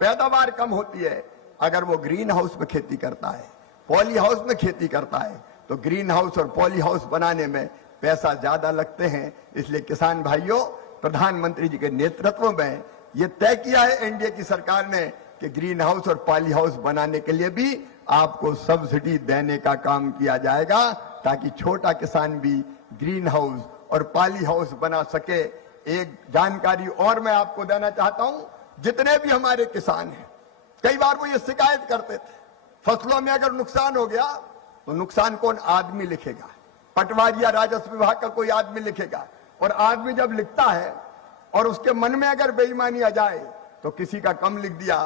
पैदावार कम होती है। अगर वो ग्रीन हाउस में खेती करता है, पॉली हाउस में खेती करता है, तो ग्रीन हाउस और पॉली हाउस बनाने में पैसा ज्यादा लगते हैं। इसलिए किसान भाइयों, प्रधानमंत्री जी के नेतृत्व में ये तय किया है एनडीए की सरकार ने कि ग्रीन हाउस और पॉली हाउस बनाने के लिए भी आपको सब्सिडी देने का काम किया जाएगा, ताकि छोटा किसान भी ग्रीन हाउस और पॉली हाउस बना सके। एक जानकारी और मैं आपको देना चाहता हूं, जितने भी हमारे किसान हैं, कई बार वो ये शिकायत करते थे, फसलों में अगर नुकसान हो गया तो नुकसान कौन आदमी लिखेगा, पटवारी या राजस्व विभाग का कोई आदमी लिखेगा। और आदमी जब लिखता है और उसके मन में अगर बेईमानी आ जाए तो किसी का कम लिख दिया,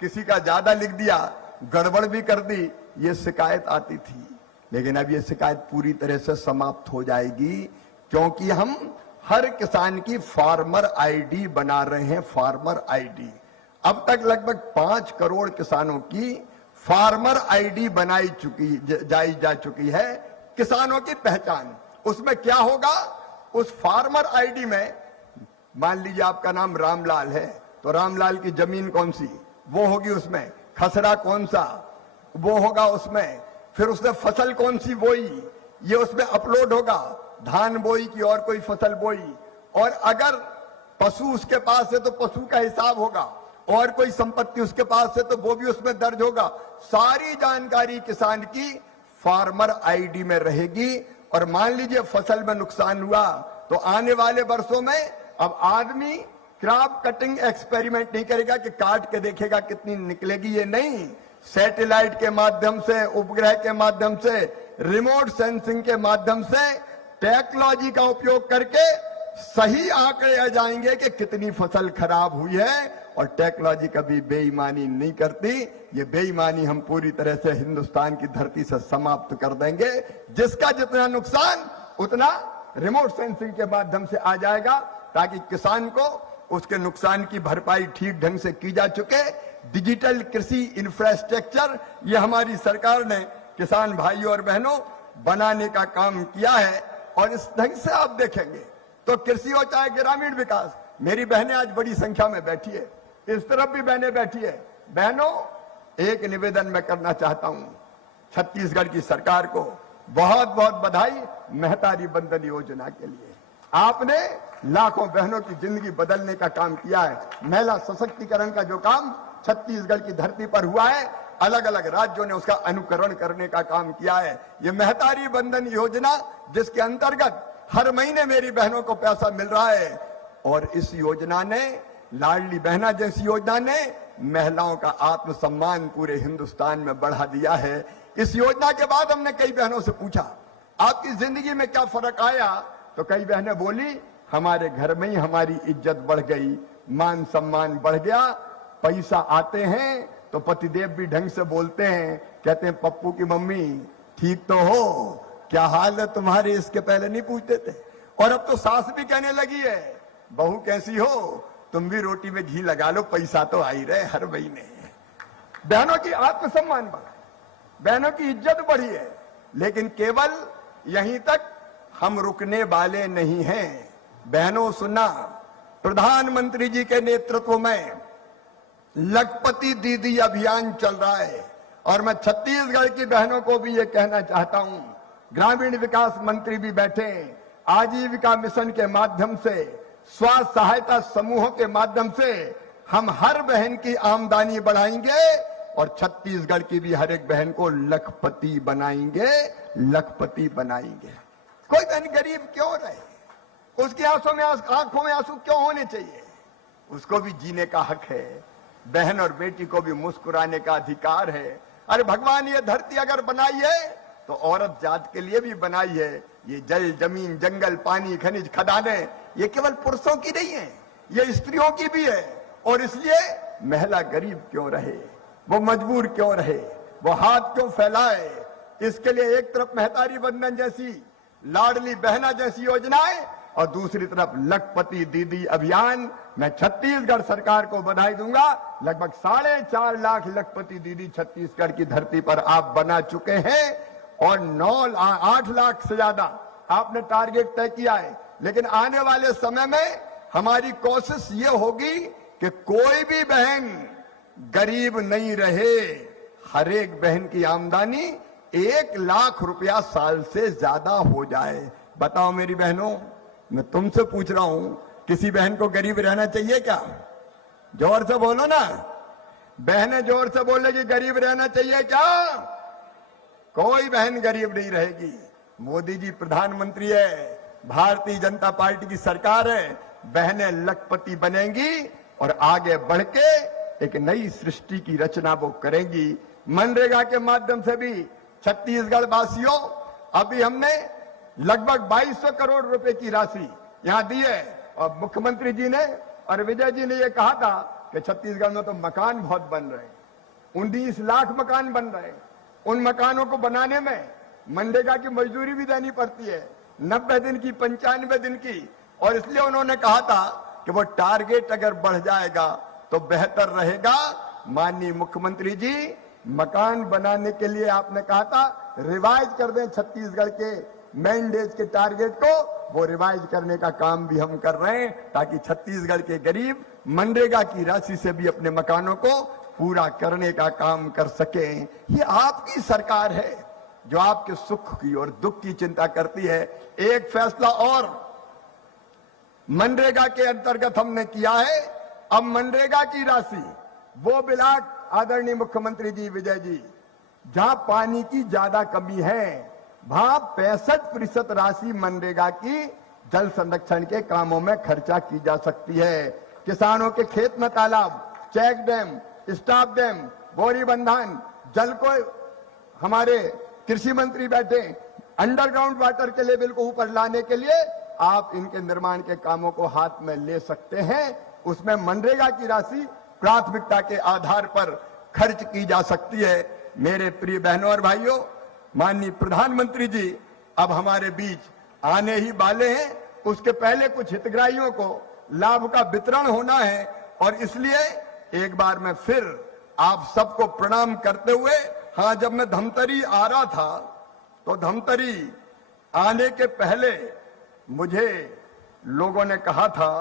किसी का ज्यादा लिख दिया, गड़बड़ भी कर दी, ये शिकायत आती थी। लेकिन अब ये शिकायत पूरी तरह से समाप्त हो जाएगी, क्योंकि हम हर किसान की फार्मर आईडी बना रहे हैं। फार्मर आईडी अब तक लगभग 5 करोड़ किसानों की फार्मर आईडी बनाई जा चुकी है, किसानों की पहचान। उसमें क्या होगा, उस फार्मर आईडी में मान लीजिए आपका नाम रामलाल है, तो रामलाल की जमीन कौन सी, वो होगी उसमें, खसरा कौन सा, वो होगा उसमें, फिर उसने फसल कौन सी बोई, ये उसमें अपलोड होगा, धान बोई की और कोई फसल बोई। और अगर पशु उसके पास है तो पशु का हिसाब होगा, और कोई संपत्ति उसके पास है तो वो भी उसमें दर्ज होगा। सारी जानकारी किसान की फार्मर आईडी में रहेगी। और मान लीजिए फसल में नुकसान हुआ तो आने वाले वर्षों में अब आदमी क्रॉप कटिंग एक्सपेरिमेंट नहीं करेगा कि काट के देखेगा कितनी निकलेगी, ये नहीं, सैटेलाइट के माध्यम से, उपग्रह के माध्यम से, रिमोट सेंसिंग के माध्यम से, टेक्नोलॉजी का उपयोग करके सही आंकड़े आ जाएंगे कि कितनी फसल खराब हुई है। और टेक्नोलॉजी कभी बेईमानी नहीं करती, ये बेईमानी हम पूरी तरह से हिंदुस्तान की धरती से समाप्त कर देंगे। जिसका जितना नुकसान उतना रिमोट सेंसिंग के माध्यम से आ जाएगा, ताकि किसान को उसके नुकसान की भरपाई ठीक ढंग से की जा चुके। डिजिटल कृषि इंफ्रास्ट्रक्चर ये हमारी सरकार ने किसान भाइयों और बहनों बनाने का काम किया है। और इस ढंग से आप देखेंगे तो कृषि हो चाहे ग्रामीण विकास, मेरी बहनें आज बड़ी संख्या में बैठी है, इस तरफ भी बहनें बैठी है। बहनों, एक निवेदन मैं करना चाहता हूं छत्तीसगढ़ की सरकार को, बहुत बहुत बधाई महतारी बंधन योजना के लिए। आपने लाखों बहनों की जिंदगी बदलने का काम किया है। महिला सशक्तिकरण का जो काम छत्तीसगढ़ की धरती पर हुआ है, अलग अलग राज्यों ने उसका अनुकरण करने का काम किया है। ये महतारी बंधन योजना, जिसके अंतर्गत हर महीने मेरी बहनों को पैसा मिल रहा है, और इस योजना ने, लाडली बहना जैसी योजना ने महिलाओं का आत्मसम्मान पूरे हिंदुस्तान में बढ़ा दिया है। इस योजना के बाद हमने कई बहनों से पूछा आपकी जिंदगी में क्या फर्क आया, तो कई बहनें बोली हमारे घर में ही हमारी इज्जत बढ़ गई, मान सम्मान बढ़ गया, पैसा आते हैं तो पतिदेव भी ढंग से बोलते हैं, कहते हैं पप्पू की मम्मी ठीक तो हो, क्या हाल है तुम्हारे, इसके पहले नहीं पूछते थे। और अब तो सास भी कहने लगी है बहू कैसी हो, तुम भी रोटी में घी लगा लो, पैसा तो आ ही रहे हर महीने। बहनों की आत्मसम्मान बढ़ा, बहनों की इज्जत बढ़ी है। लेकिन केवल यहीं तक हम रुकने वाले नहीं हैं। बहनों सुनना, प्रधानमंत्री जी के नेतृत्व में लखपति दीदी अभियान चल रहा है, और मैं छत्तीसगढ़ की बहनों को भी ये कहना चाहता हूं, ग्रामीण विकास मंत्री भी बैठे, आजीविका मिशन के माध्यम से स्व सहायता समूहों के माध्यम से हम हर बहन की आमदनी बढ़ाएंगे और छत्तीसगढ़ की भी हर एक बहन को लखपति बनाएंगे, लखपति बनाएंगे। कोई बहन गरीब क्यों रहे, उसकी आंखों में आंसू क्यों होने चाहिए? उसको भी जीने का हक है, बहन और बेटी को भी मुस्कुराने का अधिकार है। अरे भगवान ये धरती अगर बनाई है तो औरत जात के लिए भी बनाई है। ये जल, जमीन, जंगल, पानी, खनिज, खदानें ये केवल पुरुषों की नहीं है, ये स्त्रियों की भी है। और इसलिए महिला गरीब क्यों रहे, वो मजबूर क्यों रहे, वो हाथ क्यों फैलाए? इसके लिए एक तरफ महतारी बंधन जैसी, लाडली बहना जैसी योजनाएं और दूसरी तरफ लखपति दीदी अभियान। मैं छत्तीसगढ़ सरकार को बधाई दूंगा। लगभग 4.5 लाख लखपति दीदी छत्तीसगढ़ की धरती पर आप बना चुके हैं और 8 लाख से ज्यादा आपने टारगेट तय किया है। लेकिन आने वाले समय में हमारी कोशिश ये होगी कि कोई भी बहन गरीब नहीं रहे। हर एक बहन की आमदनी 1 लाख रुपया साल से ज्यादा हो जाए। बताओ मेरी बहनों, मैं तुमसे पूछ रहा हूं, किसी बहन को गरीब रहना चाहिए क्या? जोर से बोलो ना, बहनें जोर से बोले कि गरीब रहना चाहिए क्या? कोई बहन गरीब नहीं रहेगी। मोदी जी प्रधानमंत्री है, भारतीय जनता पार्टी की सरकार है, बहनें लखपति बनेंगी और आगे बढ़ के एक नई सृष्टि की रचना वो करेंगी। मनरेगा के माध्यम से भी छत्तीसगढ़ वासियों, अभी हमने लगभग 2200 करोड़ रुपए की राशि यहां दी है और मुख्यमंत्री जी ने और विजय जी ने यह कहा था कि छत्तीसगढ़ में तो मकान बहुत बन रहे हैं, 19 लाख मकान बन रहे हैं। उन मकानों को बनाने में मनरेगा की मजदूरी भी देनी पड़ती है, 90 दिन की, 95 दिन की। और इसलिए उन्होंने कहा था कि वो टारगेट अगर बढ़ जाएगा तो बेहतर रहेगा। माननीय मुख्यमंत्री जी, मकान बनाने के लिए आपने कहा था रिवाइज कर दें छत्तीसगढ़ के मैंडेज के टारगेट को, वो रिवाइज करने का काम भी हम कर रहे हैं ताकि छत्तीसगढ़ के गरीब मनरेगा की राशि से भी अपने मकानों को पूरा करने का काम कर सकें। ये आपकी सरकार है जो आपके सुख की और दुख की चिंता करती है। एक फैसला और मनरेगा के अंतर्गत हमने किया है। अब मनरेगा की राशि वो ब्लॉक, आदरणीय मुख्यमंत्री जी, विजय जी, जहां पानी की ज्यादा कमी है वहां 65% राशि मनरेगा की जल संरक्षण के कामों में खर्चा की जा सकती है। किसानों के खेत में तालाब, चेक डैम, स्टॉप डैम, बोरी बंधान, जल को हमारे कृषि मंत्री बैठे, अंडरग्राउंड वाटर के लेवल को ऊपर लाने के लिए आप इनके निर्माण के कामों को हाथ में ले सकते हैं। उसमें मनरेगा की राशि प्राथमिकता के आधार पर खर्च की जा सकती है। मेरे प्रिय बहनों और भाइयों, माननीय प्रधानमंत्री जी अब हमारे बीच आने ही वाले हैं। उसके पहले कुछ हितग्राहियों को लाभ का वितरण होना है और इसलिए एक बार मैं फिर आप सबको प्रणाम करते हुए, हाँ, जब मैं धमतरी आ रहा था तो धमतरी आने के पहले मुझे लोगों ने कहा था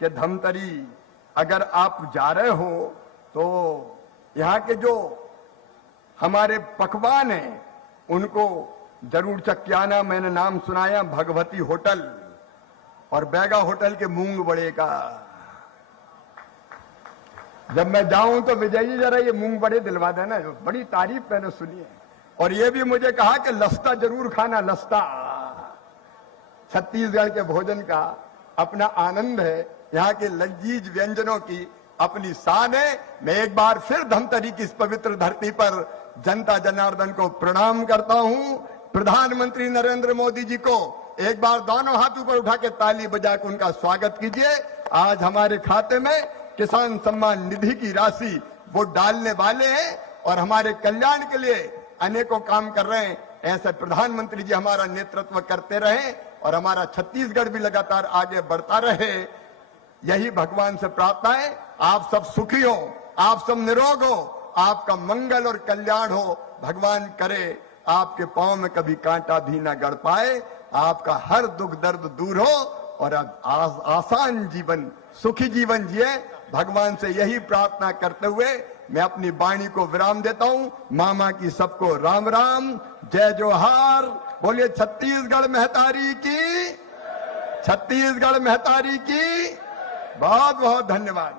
कि धमतरी अगर आप जा रहे हो तो यहाँ के जो हमारे पकवान हैं उनको जरूर चखियाना। मैंने नाम सुनाया भगवती होटल और बैगा होटल के मूंग बड़े का। जब मैं जाऊं तो विजय जी जरा ये मूंग बड़े दिलवा देना, बड़ी तारीफ मैंने सुनी है। और ये भी मुझे कहा कि लस्ता जरूर खाना, लस्ता। छत्तीसगढ़ के भोजन का अपना आनंद है, यहाँ के लजीज व्यंजनों की अपनी शान है। मैं एक बार फिर धमतरी की इस पवित्र धरती पर जनता जनार्दन को प्रणाम करता हूं। प्रधानमंत्री नरेंद्र मोदी जी को एक बार दोनों हाथ ऊपर उठा के ताली बजा के उनका स्वागत कीजिए। आज हमारे खाते में किसान सम्मान निधि की राशि वो डालने वाले हैं और हमारे कल्याण के लिए अनेकों काम कर रहे हैं। ऐसे प्रधानमंत्री जी हमारा नेतृत्व करते रहे और हमारा छत्तीसगढ़ भी लगातार आगे बढ़ता रहे, यही भगवान से प्रार्थना है। आप सब सुखी हो, आप सब निरोग हो, आपका मंगल और कल्याण हो। भगवान करे आपके पांव में कभी कांटा भी ना गड़ पाए, आपका हर दुख दर्द दूर हो और अब आसान जीवन, सुखी जीवन जिए। भगवान से यही प्रार्थना करते हुए मैं अपनी वाणी को विराम देता हूं। मामा की सबको राम राम, जय जोहार। बोलिए छत्तीसगढ़ महतारी की, छत्तीसगढ़ महतारी की बहुत बहुत धन्यवाद।